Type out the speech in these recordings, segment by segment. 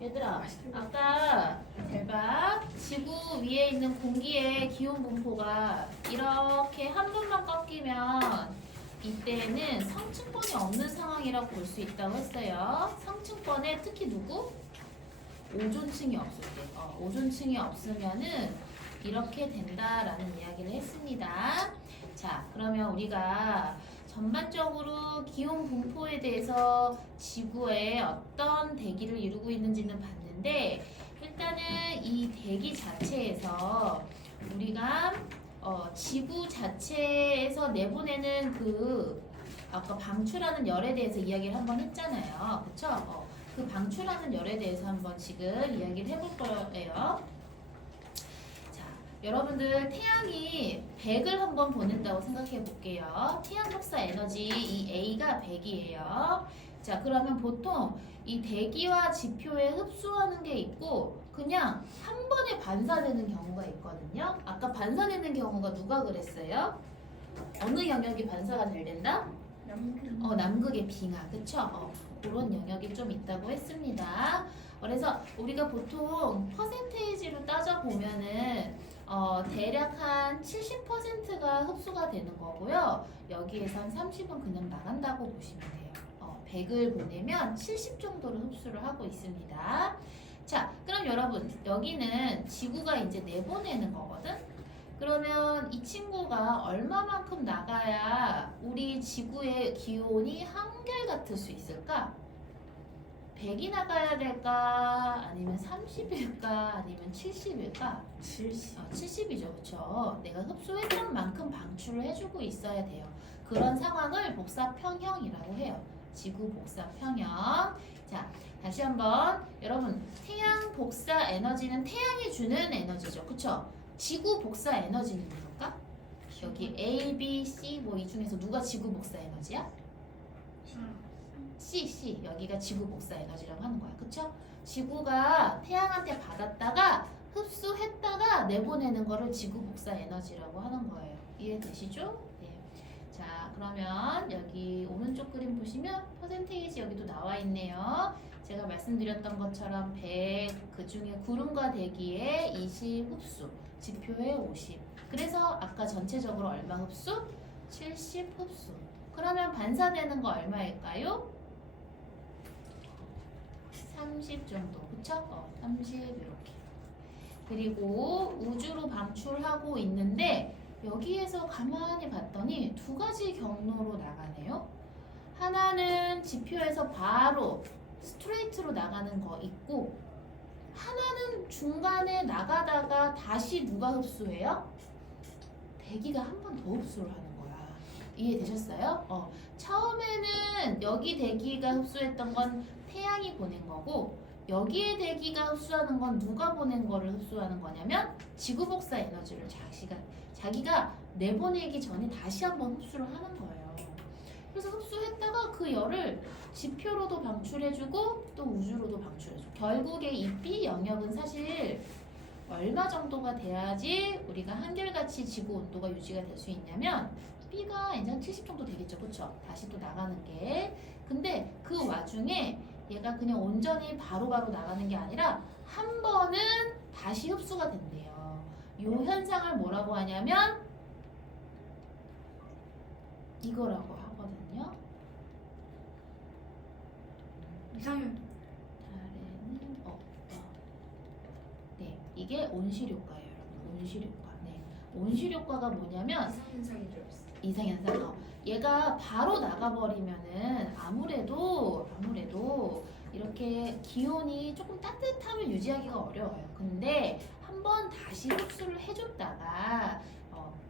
얘들아, 아까 잘 봐. 지구 위에 있는 공기의 기온 분포가 이렇게 한 번만 꺾이면 이때는 상층권이 없는 상황이라고 볼 수 있다고 했어요. 상층권에 특히 누구? 오존층이 없을 때. 오존층이 없으면은 이렇게 된다라는 이야기를 했습니다. 자, 그러면 우리가 전반적으로 기온 분포에 대해서 지구에 어떤 대기를 이루고 있는지는 봤는데, 일단은 이 대기 자체에서 우리가 지구 자체에서 내보내는 그 아까 방출하는 열에 대해서 이야기를 한번 했잖아요. 그쵸? 그 방출하는 열에 대해서 한번 지금 이야기를 해볼 거예요. 자, 여러분들 태양이 100을 한번 보낸다고 생각해 볼게요. 태양 복사 에너지 이 A가 100이에요. 자, 그러면 보통 이 대기와 지표에 흡수하는 게 있고 그냥 한 번에 반사되는 경우가 있거든요. 아까 반사되는 경우가 누가 그랬어요? 어느 영역이 반사가 잘 된다? 남극의 빙하, 그쵸? 그런 영역이 좀 있다고 했습니다. 그래서 우리가 보통 퍼센테이지로 따져보면은 대략 한 70%가 흡수가 되는 거고요. 여기에서 한 30은 그냥 나간다고 보시면 돼요. 100을 보내면 70 정도를 흡수를 하고 있습니다. 자, 그럼 여러분 여기는 지구가 이제 내보내는 거거든? 그러면 이 친구가 얼마만큼 나가야 우리 지구의 기온이 한결같을 수 있을까? 100이 나가야 될까? 아니면 30일까? 아니면 70일까? 70이죠, 그쵸? 내가 흡수했던 만큼 방출을 해주고 있어야 돼요. 그런 상황을 복사평형이라고 해요. 지구 복사평형. 자, 다시 한번 여러분, 태양 복사 에너지는 태양이 주는 에너지죠, 그쵸? 지구 복사 에너지는 누굴까? 여기 A, B, C 뭐 이 중에서 누가 지구 복사 에너지야? C. 여기가 지구 복사 에너지라고 하는 거야. 그쵸? 지구가 태양한테 받았다가 흡수했다가 내보내는 거를 지구 복사 에너지라고 하는 거예요. 이해되시죠? 네. 자, 그러면 여기 오른쪽 그림 보시면 퍼센테이지 여기도 나와 있네요. 제가 말씀드렸던 것처럼 100, 그 중에 구름과 대기의 20 흡수, 지표의 50. 그래서 아까 전체적으로 얼마 흡수? 70 흡수. 그러면 반사되는 거 얼마일까요? 30 정도. 그쵸? 30 이렇게. 그리고 우주로 방출하고 있는데 여기에서 가만히 봤더니 두 가지 경로로 나가네요. 하나는 지표에서 바로 스트레이트로 나가는 거 있고 하나는 중간에 나가다가 다시 누가 흡수해요? 대기가 한 번 더 흡수를 하는 거야. 이해되셨어요? 처음에는 여기 대기가 흡수했던 건 태양이 보낸 거고 여기에 대기가 흡수하는 건 누가 보낸 거를 흡수하는 거냐면 지구 복사 에너지를 자기가 내보내기 전에 다시 한번 흡수를 하는 거예요. 그래서 흡수했다가 그 열을 지표로도 방출해주고 또 우주로도 방출해주고 결국에 이 B 영역은 사실 얼마 정도가 돼야지 우리가 한결같이 지구 온도가 유지가 될 수 있냐면 B가 이제 한 70 정도 되겠죠, 그쵸? 다시 또 나가는 게. 근데 그 와중에 얘가 그냥 온전히 바로바로 나가는 게 아니라 한 번은 다시 흡수가 된대요. 이 현상을 뭐라고 하냐면 이거라고 하거든요. 이상형. 달에는 없다. 네, 이게 온실효과예요, 여러분. 온실효과. 네, 온실효과가 뭐냐면 이상현상인 줄 알았어. 이상현상. 얘가 바로 나가버리면은 아무래도 이렇게 기온이 조금 따뜻함을 유지하기가 어려워요. 근데 한번 다시 흡수를 해줬다가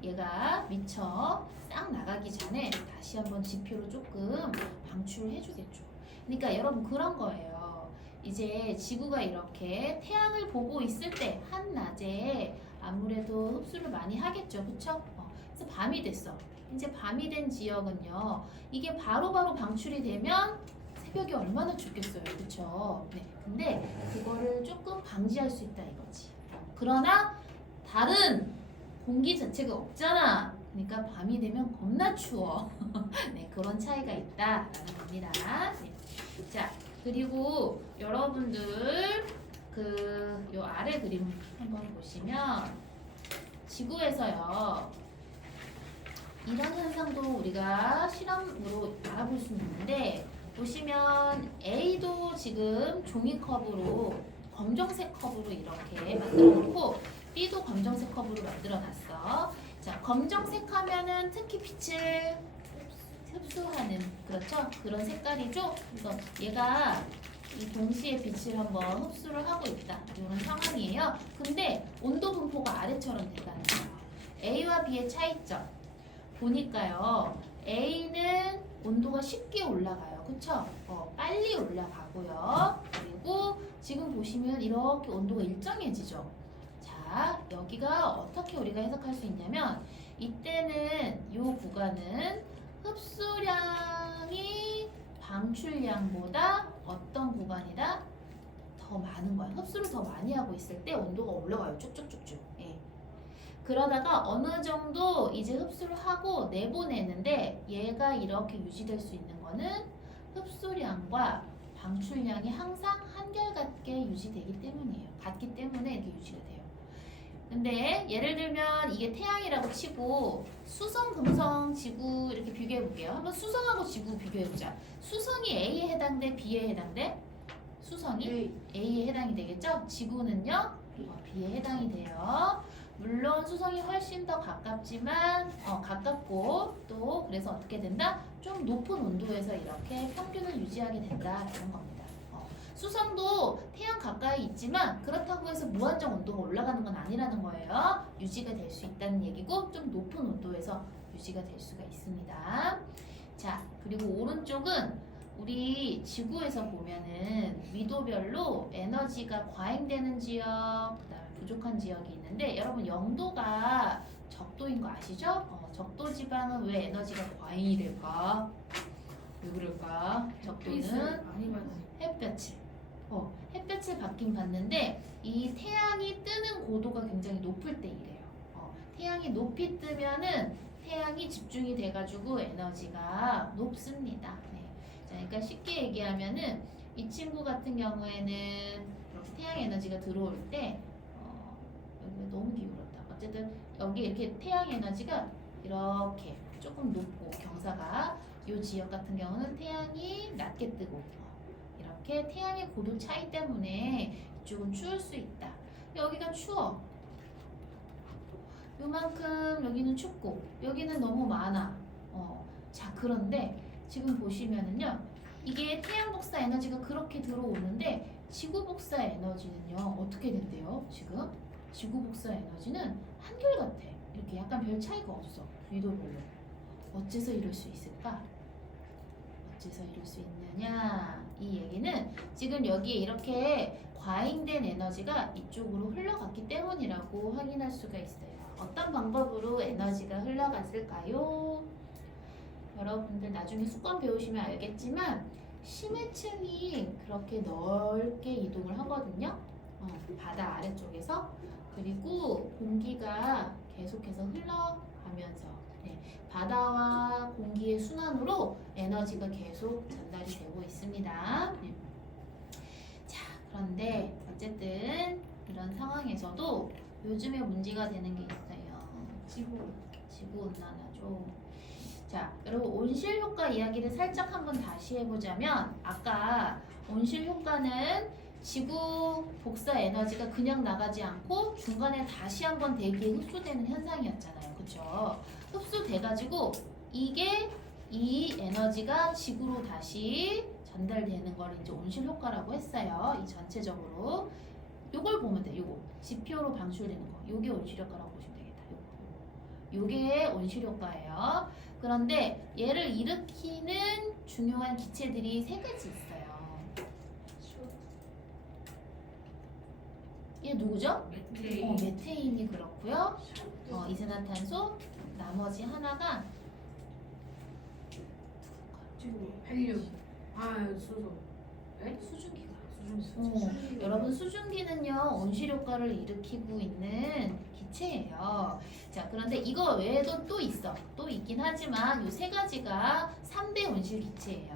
얘가 미처 싹 나가기 전에 다시 한번 지표로 조금 방출을 해주겠죠. 그러니까 여러분 그런 거예요. 이제 지구가 이렇게 태양을 보고 있을 때 한낮에 아무래도 흡수를 많이 하겠죠, 그쵸? 그래서 밤이 됐어. 이제 밤이 된 지역은요, 이게 바로바로 방출이 되면 새벽이 얼마나 춥겠어요, 그쵸? 네, 근데 그거를 조금 방지할 수 있다 이거지. 그러나 다른 공기 자체가 없잖아. 그러니까 밤이 되면 겁나 추워. 네, 그런 차이가 있다라는 겁니다. 네. 자, 그리고 여러분들 요 아래 그림 한번 보시면 지구에서요. 이런 현상도 우리가 실험으로 알아볼 수 있는데 보시면 A도 지금 종이컵으로 검정색 컵으로 이렇게 만들어 놓고 B도 검정색 컵으로 만들어 놨어. 자, 검정색 하면은 특히 빛을 흡수하는 그렇죠? 그런 색깔이죠? 그래서 얘가 이 동시에 빛을 한번 흡수를 하고 있다. 이런 상황이에요. 근데 온도 분포가 아래처럼 된다는 거예요. A와 B의 차이점 보니까요. A는 온도가 쉽게 올라가요. 그쵸? 빨리 올라가고요. 그리고 지금 보시면 이렇게 온도가 일정해지죠. 자, 여기가 어떻게 우리가 해석할 수 있냐면 이때는 이 구간은 흡수량이 방출량보다 어떤 구간이다? 더 많은 거야. 흡수를 더 많이 하고 있을 때 온도가 올라가요. 쭉쭉쭉쭉. 예. 그러다가 어느 정도 이제 흡수를 하고 내보내는데 얘가 이렇게 유지될 수 있는 거는 흡수량과 방출량이 항상 한결같게 유지되기 때문이에요. 같기 때문에 이렇게 유지가 돼요. 근데 예를 들면 이게 태양이라고 치고 수성, 금성, 지구 이렇게 비교해 볼게요. 한번 수성하고 지구 비교해 보자. 수성이 A에 해당돼, B에 해당돼? 수성이 A에 해당이 되겠죠? 지구는요? B에 해당이 돼요. 물론 수성이 훨씬 더 가깝지만 가깝고 또 그래서 어떻게 된다? 좀 높은 온도에서 이렇게 평균을 유지하게 된다 이런 겁니다. 수성도 태양 가까이 있지만 그렇다고 해서 무한정 온도가 올라가는 건 아니라는 거예요. 유지가 될 수 있다는 얘기고 좀 높은 온도에서 유지가 될 수가 있습니다. 자, 그리고 오른쪽은 우리 지구에서 보면은 위도별로 에너지가 과잉되는 지역, 그다음에 부족한 지역이 있는데 여러분 영도가 적도인 거 아시죠? 적도 지방은 왜 에너지가 과잉이 될까? 왜 그럴까? 적도는 많이 받는. 햇볕을 받긴 받는데 이 태양이 뜨는 고도가 굉장히 높을 때 이래요. 태양이 높이 뜨면은 태양이 집중이 돼가지고 에너지가 높습니다. 네. 자, 그러니까 쉽게 얘기하면은 이 친구 같은 경우에는 이렇게 태양 에너지가 들어올 때 여기가 너무 기울었다. 어쨌든 여기 이렇게 태양 에너지가 이렇게 조금 높고 경사가 이 지역 같은 경우는 태양이 낮게 뜨고 이렇게 태양의 고도 차이 때문에 이쪽은 추울 수 있다. 여기가 추워. 요만큼 여기는 춥고 여기는 너무 많아. 자, 그런데 지금 보시면은요. 이게 태양 복사 에너지가 그렇게 들어오는데 지구 복사 에너지는요. 어떻게 된대요? 지금 지구 복사 에너지는 한결같아. 이렇게 약간 별 차이가 없어. 위도별로. 어째서 이럴 수 있을까? 어째서 이럴 수 있느냐? 이 얘기는 지금 여기에 이렇게 과잉된 에너지가 이쪽으로 흘러갔기 때문이라고 확인할 수가 있어요. 어떤 방법으로 에너지가 흘러갔을까요? 여러분들 나중에 수권 배우시면 알겠지만 심해층이 그렇게 넓게 이동을 하거든요. 바다 아래쪽에서. 그리고 공기가 계속해서 흘러가면서 바다와 공기의 순환으로 에너지가 계속 전달이 되고 있습니다. 자, 그런데 어쨌든 이런 상황에서도 요즘에 문제가 되는 게 있어요. 지구온난화죠. 자, 여러분 온실 효과 이야기를 살짝 한번 다시 해보자면 아까 온실 효과는 지구 복사 에너지가 그냥 나가지 않고 중간에 다시 한번 대기에 흡수되는 현상이었잖아요. 그쵸? 흡수돼가지고 이게 이 에너지가 지구로 다시 전달되는 걸 이제 온실 효과라고 했어요. 이 전체적으로 요걸 보면 돼. 요거 지표로 방출되는 거. 요게 온실 효과라고 보시면 되겠다. 요게 온실 효과예요. 그런데 얘를 일으키는 중요한 기체들이 세 가지 있어요. 얘 누구죠? 메테인이 그렇고요. 이산화탄소. 나머지 하나가 헬륨. 수소. 수증기가. 여러분 수증기는요 온실 효과를 일으키고 있는 기체예요. 자, 그런데 이거 외에도 또 있긴 하지만 이 세 가지가 3대 온실 기체예요.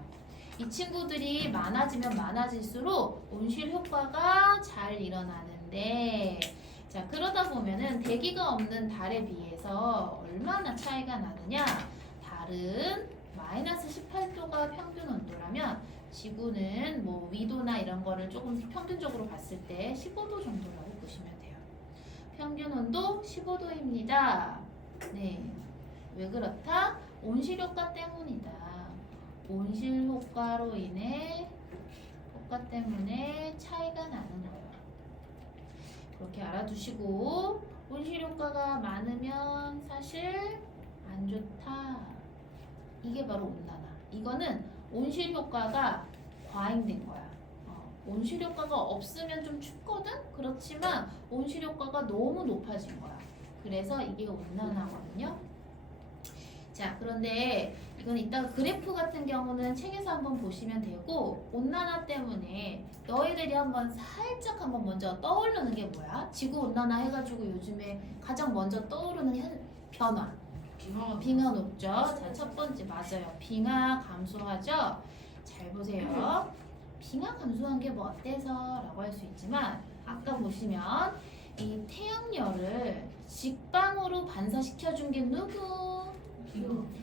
이 친구들이 많아지면 많아질수록 온실 효과가 잘 일어나는데 자 그러다 보면은 대기가 없는 달에 비해서 얼마나 차이가 나느냐 달은 마이너스 18도가 평균 온도라면 지구는 뭐 위도나 이런 거를 조금 평균적으로 봤을 때 15도 정도라고 보시면 돼요. 평균 온도 15도입니다. 네. 왜 그렇다? 온실 효과 때문이다. 온실 효과로 인해 효과 때문에 차이가 나는 거예요. 그렇게 알아두시고 온실 효과가 많으면 사실 안 좋다. 이게 바로 온난화. 이거는 온실 효과가 과잉된 거야. 온실 효과가 없으면 좀 춥거든? 그렇지만 온실 효과가 너무 높아진 거야. 그래서 이게 온난화거든요. 자, 그런데 이건 이따가 그래프 같은 경우는 책에서 한번 보시면 되고 온난화 때문에 너희들이 한번 살짝 한번 먼저 떠오르는 게 뭐야? 지구 온난화 해가지고 요즘에 가장 먼저 떠오르는 변화. 빙하 높죠? 자, 첫 번째 맞아요. 빙하 감소하죠? 잘 보세요. 빙하 감소한 게 뭐 어때서? 라고 할 수 있지만 아까 보시면 이 태양열을 직방으로 반사시켜준 게 누구?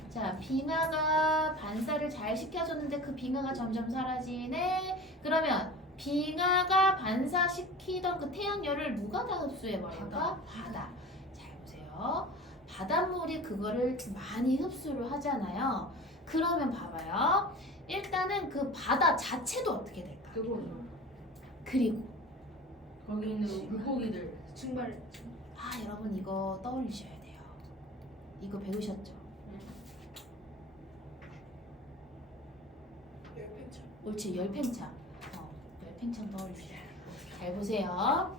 자, 빙하가 반사를 잘 시켜줬는데 그 빙하가 점점 사라지네. 그러면 빙하가 반사시키던 그 태양열을 누가 다 흡수해버릴까? 바다. 잘 보세요. 바닷물이 그거를 많이 흡수를 하잖아요. 그러면 봐봐요. 일단은 그 바다 자체도 어떻게 될까? 그거죠. 그리고 거기 있는 물고기들 증발. 여러분 이거 떠올리셔야 돼요. 이거 배우셨죠? 옳지, 열팽창. 열팽창 떠올리셔야 돼요. 잘 보세요.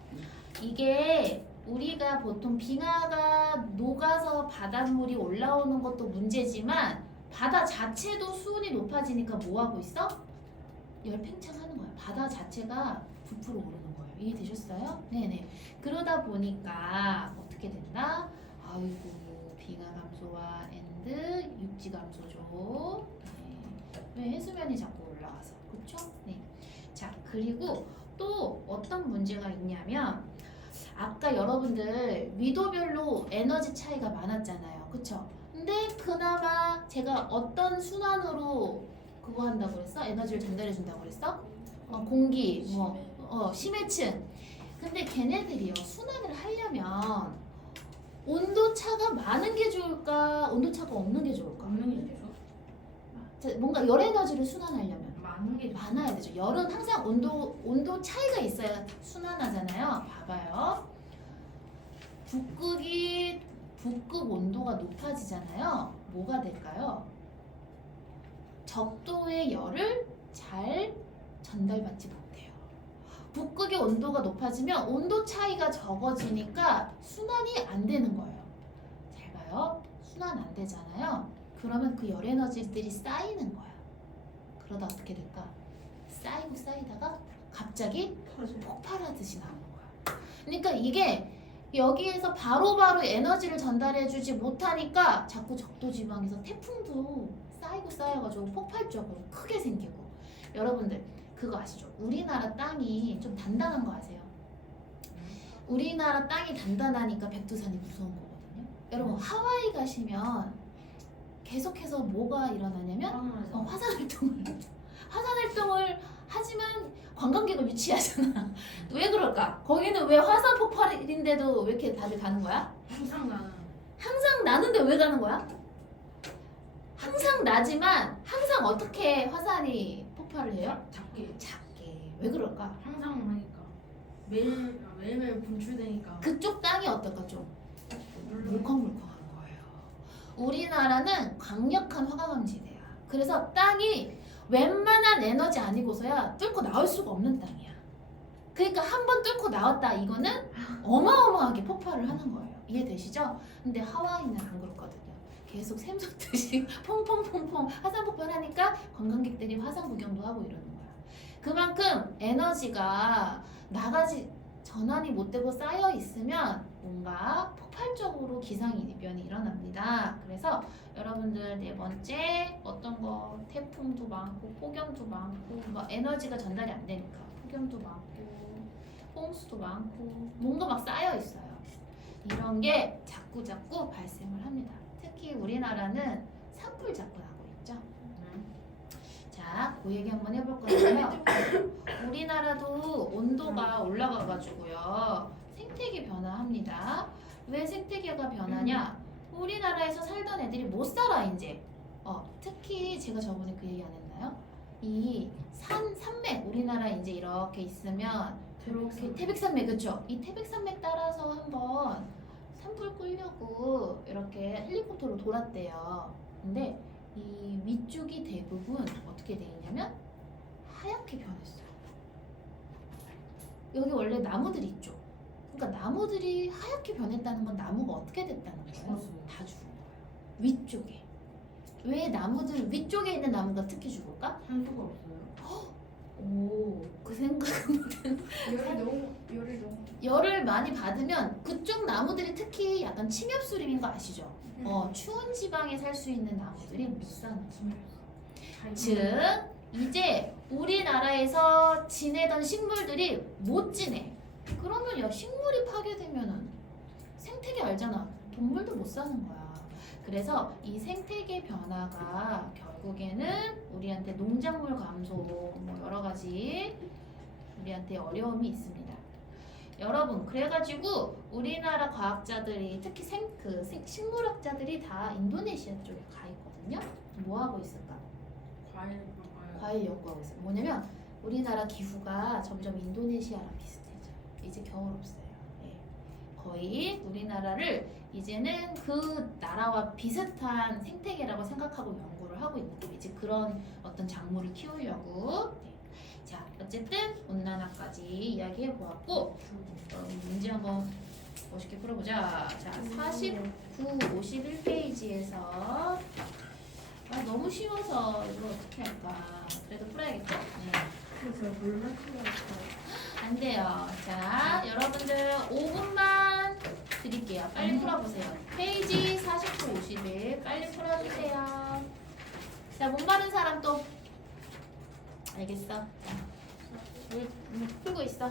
이게 우리가 보통 빙하가 녹아서 바닷물이 올라오는 것도 문제지만 바다 자체도 수온이 높아지니까 뭐 하고 있어? 열팽창하는 거야. 바다 자체가 부풀어 오르는 거예요. 이해되셨어요? 네네. 그러다 보니까 어떻게 된다? 아이고 빙하 감소와 엔드 육지 감소죠. 네. 왜 해수면이 자꾸 올라가서 그렇죠? 네. 자 그리고 또 어떤 문제가 있냐면 아까 여러분들 위도별로 에너지 차이가 많았잖아요. 그쵸? 근데 그나마 제가 어떤 순환으로 그거 한다고 그랬어? 에너지를 전달해 준다고 그랬어? 공기, 심해층. 근데 걔네들이요, 순환을 하려면 온도차가 많은 게 좋을까? 온도차가 없는 게 좋을까? 없는 게 좋죠. 자, 뭔가 열 에너지를 순환하려면 많은 게 많아야 되죠. 열은 항상 온도 차이가 있어야 순환하잖아요. 봐봐요. 북극 온도가 높아지잖아요. 뭐가 될까요? 적도의 열을 잘 전달받지 못해요. 북극의 온도가 높아지면 온도 차이가 적어지니까 순환이 안 되는 거예요. 잘 봐요. 순환 안 되잖아요. 그러면 그 열 에너지들이 쌓이는 거야. 그러다 어떻게 될까? 쌓이고 쌓이다가 갑자기 폭발하듯이 나오는 거야. 그러니까 이게 여기에서 바로바로 에너지를 전달해주지 못하니까 자꾸 적도 지방에서 태풍도 쌓이고 쌓여가지고 폭발적으로 크게 생기고. 여러분들 그거 아시죠? 우리나라 땅이 좀 단단한 거 아세요? 우리나라 땅이 단단하니까 백두산이 무서운 거거든요. 여러분 하와이 가시면 계속해서 뭐가 일어나냐면 화산 활동을 하지만 관광객을 유치하잖아. 왜 그럴까? 거기는 왜 화산 폭발인데도 왜 이렇게 다들 가는 거야? 항상 나는데 왜 가는 거야? 항상 나지만 항상 어떻게 화산이 폭발을 해요? 작게. 왜 그럴까? 항상 하니까 매일매일 분출되니까. 그쪽 땅이 어떨까? 좀 물컹물컹한 거예요. 우리나라는 강력한 화강암지대야. 그래서 땅이 웬만한 에너지 아니고서야 뚫고 나올 수가 없는 땅이야. 그러니까 한 번 뚫고 나왔다 이거는 어마어마하게 폭발을 하는 거예요. 이해되시죠? 근데 하와이는 안 그렇거든요. 계속 샘솟듯이 퐁퐁퐁퐁 화산 폭발하니까 관광객들이 화산 구경도 하고 이러는 거야. 그만큼 에너지가 나가지 전환이 못 되고 쌓여 있으면 뭔가 폭발적으로 기상이변이 일어납니다. 그래서 여러분들 네 번째 어떤 거 태풍도 많고 폭염도 많고 뭐 에너지가 전달이 안 되니까 폭염도 많고 홍수도 많고 뭔가 막 쌓여 있어요. 이런 게 자꾸 발생을 합니다. 특히 우리나라는 산불 자꾸 나고 있죠. 자, 그 얘기 한번 해볼 건데요. 우리나라도 온도가 올라가가지고요. 생태계 변화합니다. 왜 생태계가 변하냐? 우리나라에서 살던 애들이 못 살아 이제. 특히 제가 저번에 그 얘기 안 했나요? 이 산맥 우리나라 이제 이렇게 있으면 이렇게 태백산맥 그쵸? 이 태백산맥 따라서 한번 산불 끄려고 이렇게 헬리콥터로 돌았대요. 근데 이 위쪽이 대부분 어떻게 돼 있냐면 하얗게 변했어요. 여기 원래 나무들이 있죠. 그러니까 나무들이 하얗게 변했다는 건 나무가 어떻게 됐다는 거예요? 죽었어요. 다 죽은 거예요. 위쪽에. 왜 나무들 위쪽에 있는 나무가 특히 죽을까? 산소가 없어요. 오, 그 생각은 열이 너무 열을 많이 받으면 그쪽 나무들이 특히 약간 침엽수림인 거 아시죠? 추운 지방에 살 수 있는 나무들이 못 사는 거예요. 즉 이제 우리나라에서 지내던 식물들이 못 지내. 그러면 야 식물이 파괴되면은 생태계 알잖아. 동물도 못 사는 거야. 그래서 이 생태계 변화가 결국에는 우리한테 농작물 감소 뭐 여러 가지 우리한테 어려움이 있습니다. 여러분 그래가지고 우리나라 과학자들이 특히 식물학자들이 다 인도네시아 쪽에 가 있거든요. 뭐 하고 있을까? 과일 연구하고 있어요. 뭐냐면 우리나라 기후가 점점 인도네시아랑 비슷해져. 이제 겨울 없어요. 예. 거의 우리나라를 이제는 그 나라와 비슷한 생태계라고 생각하고 연구를 하고 있는 거예요. 이제 그런 어떤 작물을 키우려고. 네. 자, 어쨌든 온난화까지 이야기해 보았고 문제 한번 멋있게 풀어보자. 자, 49, 51페이지에서 너무 쉬워서 이거 어떻게 할까? 그래도 풀어야겠죠? 네. 그래서 물 마시고 안 돼요. 자, 여러분들 5분만 드릴게요. 빨리 풀어보세요. 페이지 49, 51 빨리 풀어주세요. 자, 못 마른 사람 또 알겠어? 자, 물 풀고 있어.